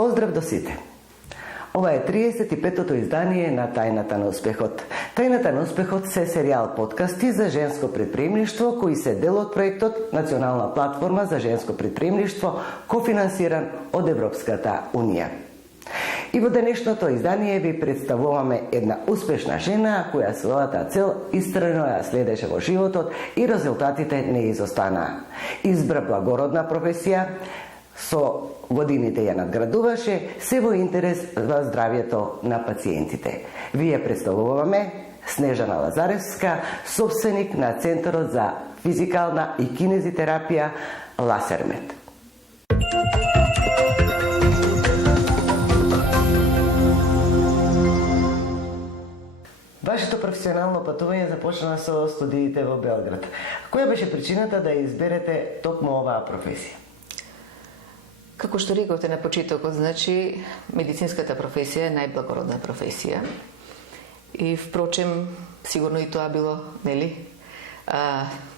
Поздрав до сите! Ова е 35-тото издание на Тајната на успехот. Тајната на успехот се серијал подкасти за женско предприемништво кои се дел од проектот Национална платформа за женско предприемништво, кофинансиран од Европската Унија. И во денешното издание ви представуваме една успешна жена која својата цел истрено ја следеше во животот и резултатите не изостанаа. Избра благородна професија, со годините ја надградуваше, се во интерес за здравјето на пациентите. Ви ја представуваме Снежана Лазаревска, собственик на Центарот за физикална и кинезитерапија Ласермет. Вашето професионално патување започна со студиите во Белград. Која беше причината да изберете токму оваа професија? Како што рековте на почетокот, значи, медицинската професија е најблагородна професија. И, впрочем, сигурно и тоа било, нели,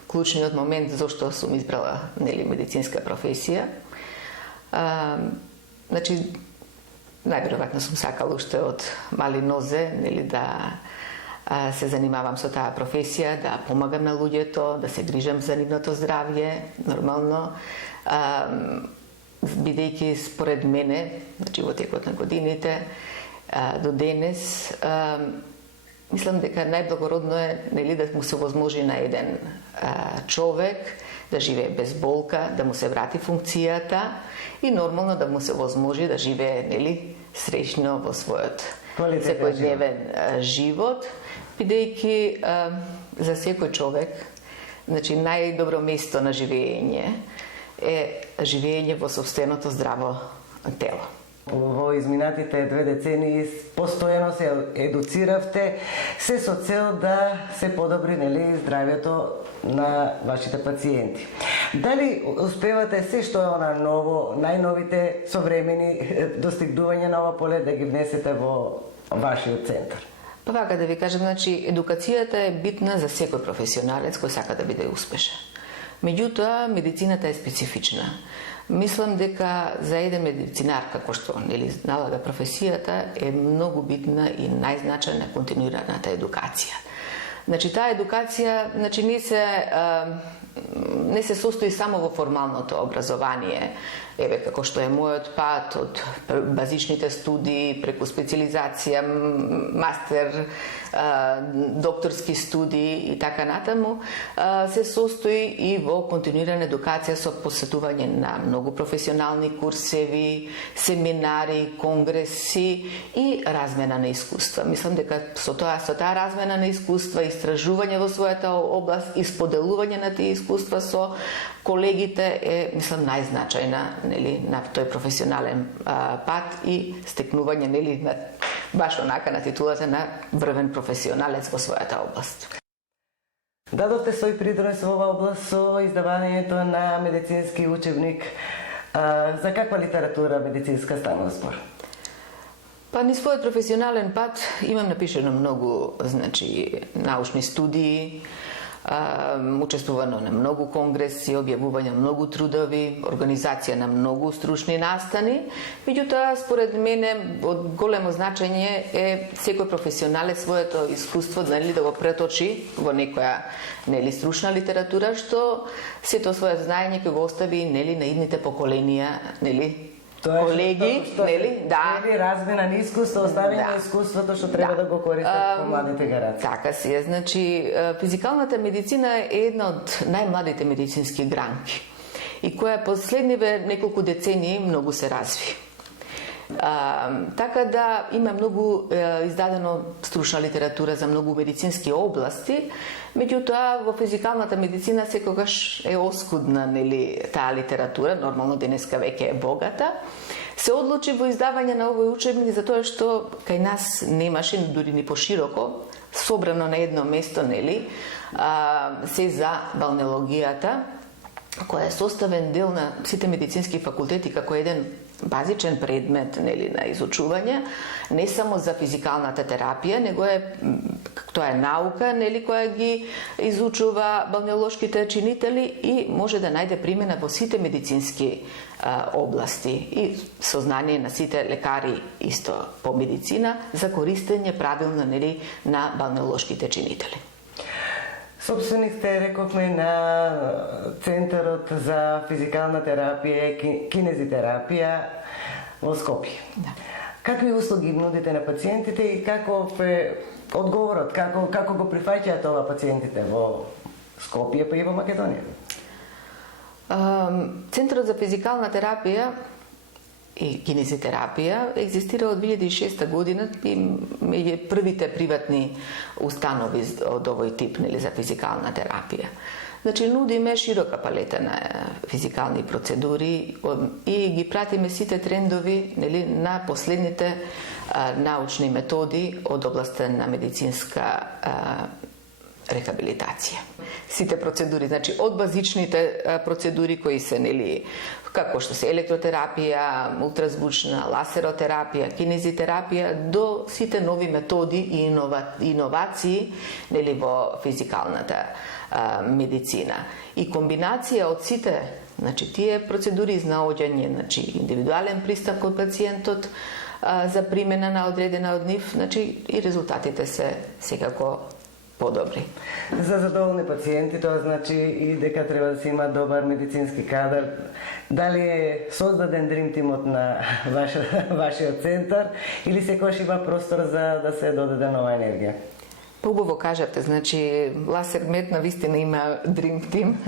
клучниот момент зашто сум избрала, нели, медицинска професија. Значи, најверојатно сум сакала уште од мали нозе, нели, да се занимавам со таа професија, да помагам на луѓето, да се грижам за нивното здравје, нормално. Бидејќи според мене, значи во текот на годините, до денес, мислам дека најблагородно е, нели, да му се возможи на еден човек да живее без болка, да му се врати функцијата и нормално да му се возможи да живее, нели, среќно во својот секојдневен живот, бидејќи за секој човек, значи, најдобро место на живење е живење во собственото здраво тело. Во изминатите 2 децении постојано се едуциравте, се со цел да се подобри, нели, здравјето на вашите пациенти. Дали успевате се што е она ново, најновите современи достигнувања на ова поле да ги внесете во вашиот центар? Па вака да ви кажам, значи, едукацијата е битна за секој професионалец кој сака да биде успешен. Меѓутоа, медицината е специфична. Мислам дека за еден медицинар, како што, нели, налага професијата, е многу битна и најзначајна континуираната едукација. Значи, таа едукација, значи, не се состои само во формалното образование, еве како што е мојот пат од базичните студии, преку специализација, мастер, докторски студии и така натаму, се состои и во континуирана едукација со посетување на многу професионални курсеви, семинари, конгреси и размена на искуства. Мислам дека со таа размена на искуства, истражување во својата област и споделување на тие искуства со колегите е, мислам, најзначајна, нели, на тој професионален пат и стекнување, нели, на баш онака на титулата на врвен професионалец во својата област. Дадовте свој придонес во оваа област со издавањето на медицински учебник. За каква литература медицинска станува збор? Па низ својот професионален пат имам напишано многу, значи, научни студии, учествувано на многу конгреси, објавување многу трудови, организација на многу стручни настани. Меѓутоа, според мене, од големо значење е секој професионалец своето искуство, нели, да го преточи во некоја, нели, стручна литература, што сето своје знаење ќе го остави, нели, на идните поколенија, нели, колеги, нели, да. Нели, размена на искуство, оставяње на искуството што треба да го користат помладите генерации. Така си е, значи, физикалната медицина е една од најмладите медицински гранки и која последниве неколку децении многу се разви. Така да има многу издадено стручна литература за многу медицински области, меѓутоа во физикалната медицина секогаш е оскудна, нели, таа литература, нормално денеска веќе е богата. Се одлучи во издавање на овој учебник затоа што кај нас немаше дури ни пошироко собрано на едно место, нели, се за балнеологијата, која е составен дел на сите медицински факултети како еден базичен предмет на изучување, не само за физикалната терапија, него тоа е наука која ги изучува балнеолошките чинители и може да најде примена во сите медицински области и сознание на сите лекари исто по медицина за користење правилно на балнеолошките чинители. Собственик сте, рековме, на Центарот за физикална терапија и кинезитерапија во Скопје. Да. Какви услуги нудите на пациентите и каков е одговорот, како го прифаќаат ова пациентите во Скопје па и во Македонија? Центарот за физикална терапија и кинезитерапија екзистира од 2006 година и меѓу првите приватни установи од овој тип за физикална терапија. Значи, нудиме широка палета на физикални процедури и ги пратиме сите трендови на последните научни методи од областта на медицинска рехабилитација. Сите процедури, значи од базичните процедури кои се како што се електротерапија, ултразвучна, ласеротерапија, кинезитерапија, до сите нови методи и иновации во физикалната медицина. И комбинација од сите, значи тие процедури изнаоѓање, значи индивидуален пристап кон пациентот за примена на одредена од нив, значи и резултатите се секако подобри. За задоволни пациенти тоа значи и дека треба да се има добар медицински кадар. Дали е создаден дрим тимот на вашиот центар или секогаш има простор за да се додаде нова енергија? Убаво кажате, значи Ласер Мед навистина има дрим тим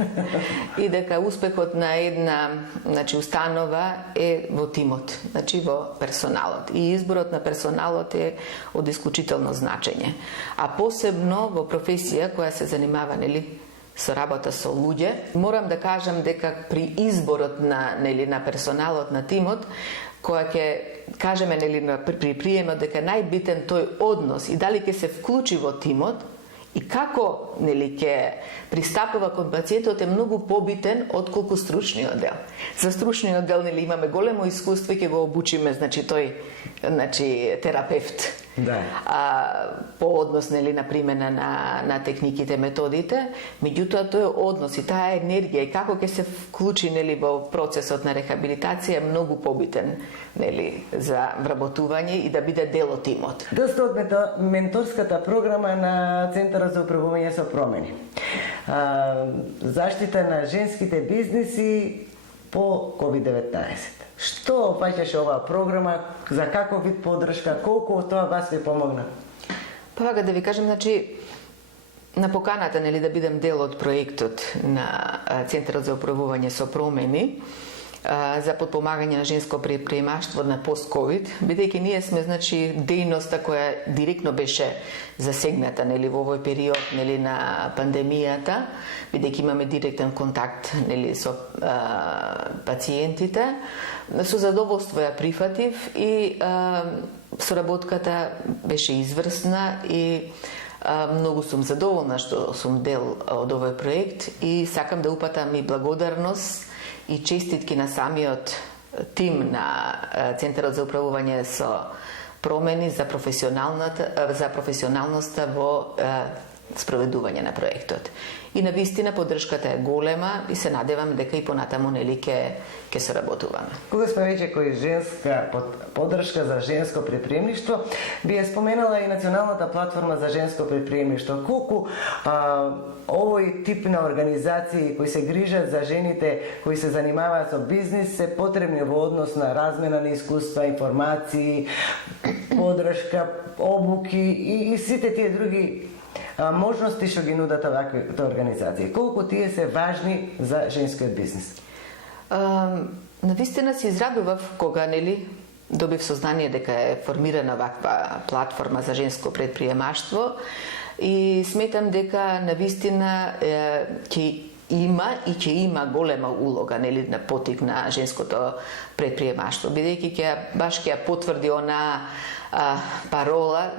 и дека успехот на една установа е во тимот, значи во персоналот. И изборот на персоналот е од исклучително значење. А посебно во професија која се занимава со работа со луѓе, морам да кажам дека при изборот на персоналот на тимот, која ќе кажеме при приемот дека најбитен тој однос и дали ќе се вклучи во тимот и како ќе пристапува кон пациентот е многу побитен отколку стручниот дел. За стручниот дел имаме големо искуство и ќе го обучиме тој терапевт. Да. По однос на примена на техниките, методите, меѓутоа тој однос и таа енергија и како ќе се вклучи во процесот на рехабилитација е многу побитен за вработување и да биде дел од тимот. Доста од менторската програма на Центарот за управување со промени. Заштита на женските бизниси по COVID-19. Што опаќаше оваа програма, за каков вид поддршка, колку од тоа вас ви помогна? Па да ви кажем, значи, на поканата да бидем дел од проектот на Центарот за управување со промени за подпомагање на женско предприемаштво на пост-ковид, бидејќи ние сме дејноста која директно беше засегната во овој период на пандемијата, бидејќи имаме директен контакт со пациентите. Со задоволство ја прифатив и соработката беше изврсна и многу сум задоволна што сум дел од овој проект и сакам да упатам и благодарност и честитки на самиот тим на Центарот за управување со промени за професионалноста во спроведување на проектот. И навистина поддршката е голема и се надевам дека и понатаму ќе соработуваме. Кога сме веќе кој женска поддршка за женско предприемништво, би ја споменала и Националната платформа за женско предприемништво. Колку овој тип на организации кои се грижат за жените кои се занимаваат со бизнис се потребни во однос на размена на искуства, информации, поддршка, обуки и сите тие други можности што ги нудат оваквите организации. Колку тие се важни за женскиот бизнис? Навистина се израдував кога добив сознание дека е формирана ваква платформа за женско предприемаштво и сметам дека навистина ќе има голема улога на потик на женското предприемаштво, бидејќи ќе потврди она парола,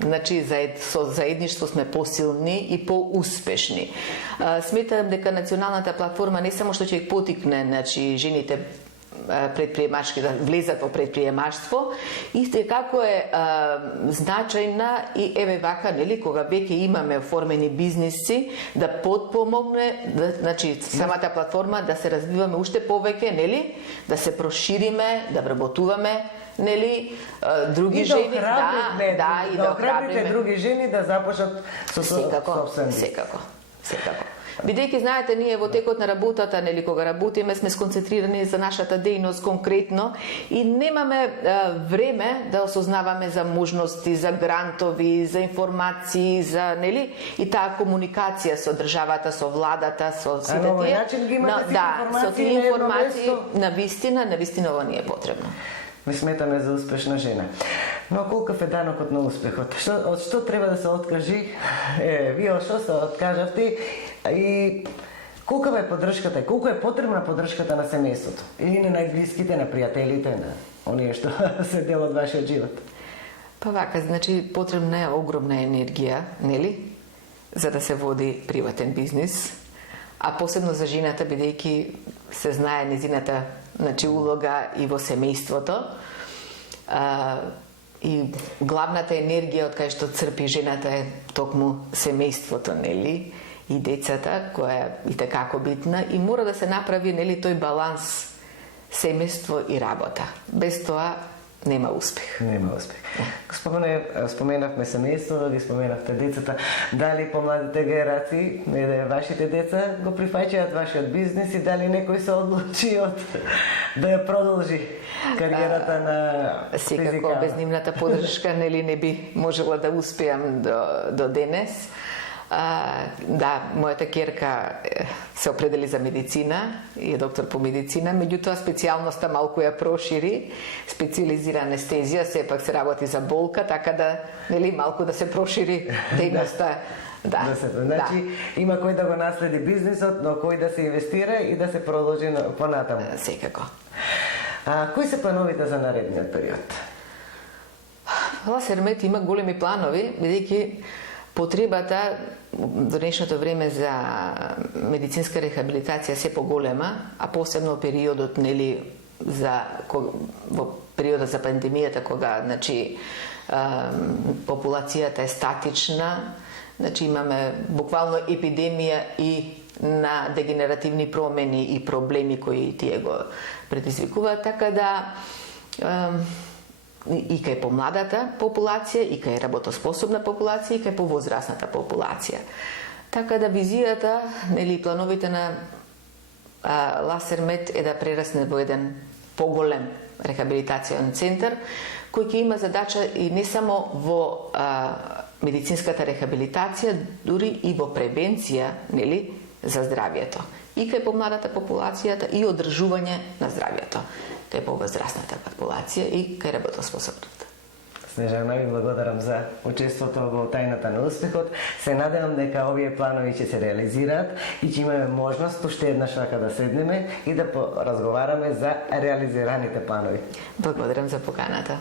значи со заедништво сме посилни и поуспешни. Сметам дека Националната платформа не само што ќе потикне жените предприемачки, да влезат во предприемаштво, исто како е значајна и еве вака, нели, кога веќе имаме оформени бизниси, да подпомогне, значи самата платформа да се развиваме уште повеќе, нели, да се прошириме, да вработуваме, нели, други жени, и да охрабрите други жени да започнат со собствен бизнис. Секако. Бидејќи знаете, ние во текот на работата, нели, кога работиме, сме сконцентрирани за нашата дејност конкретно и немаме време да осознаваме за можности, за грантови, за информации, за, нели, и таа комуникација со државата, со владата, со сите тие. Со тие информации, навистина ова ни е потребно. Ви сметаме за успешна жена. Но колкав е данокот на успехот? Од што треба да се откажи? Вие од што се откажавте и колкава е поддршката? Колку е потребна поддршката на семејството? Или на најблиските, на пријателите, на оние што се дел од вашиот живот? Па вака, значи потребна е огромна енергија, нели? За да се води приватен бизнис, а посебно за жената, бидејќи се знае незината, значи, улога и во семејството. И главната енергија од кај што црпи жената е токму семејството, нели? И децата, која е и такако битна, и мора да се направи, нели, тој баланс семејство и работа. Без тоа нема успех. Нема успех. Споменавме семејство, ги споменавте децата. Дали помладите генерации, вашите деца го прифаќаат вашиот бизнис и дали некој се одлучи да ја продолжи кариерата на физикална? Секако без нивната поддршка, нели, не би можела да успеам до денес. Да, мојата ќерка се определи за медицина и е доктор по медицина, меѓутоа специјалноста малку ја прошири, специализира анестезија, сепак се работи за болка, така да, нели, малку да се прошири дејноста. Значи, има кој да го наследи бизнисот, но кој да се инвестира и да се продолжи понатаму. Секако. Кои се плановите за наредниот период? Ласер Мед има големи планови, бидејќи потребата до днешното време за медицинска рехабилитација се поголема, а посебно периодот, нели, во периодот за пандемијата, кога, значи, популацијата е статична, значи имаме буквално епидемија и на дегенеративни промени и проблеми кои тие го предизвикуваат, така да и кај помладата популација, и кај работоспособна популација, и кај повозрасната популација. Така да визијата, нели, плановите на Ласер Мед е да прерасне во еден поголем рехабилитацијен центар, кој ќе има задача и не само во медицинската рехабилитација, дури и во превенција, нели, за здравјето. И кај помладата популацијата и одржување на здравјето. Кај повозрасната популација и кај работоспособната. Снежана, ви благодарам за учеството во тајната на успехот. Се надевам дека овие планови ќе се реализираат и ќе имаме можност уште еднаш вака да седнеме и да разговараме за реализираните планови. Благодарам за поканата.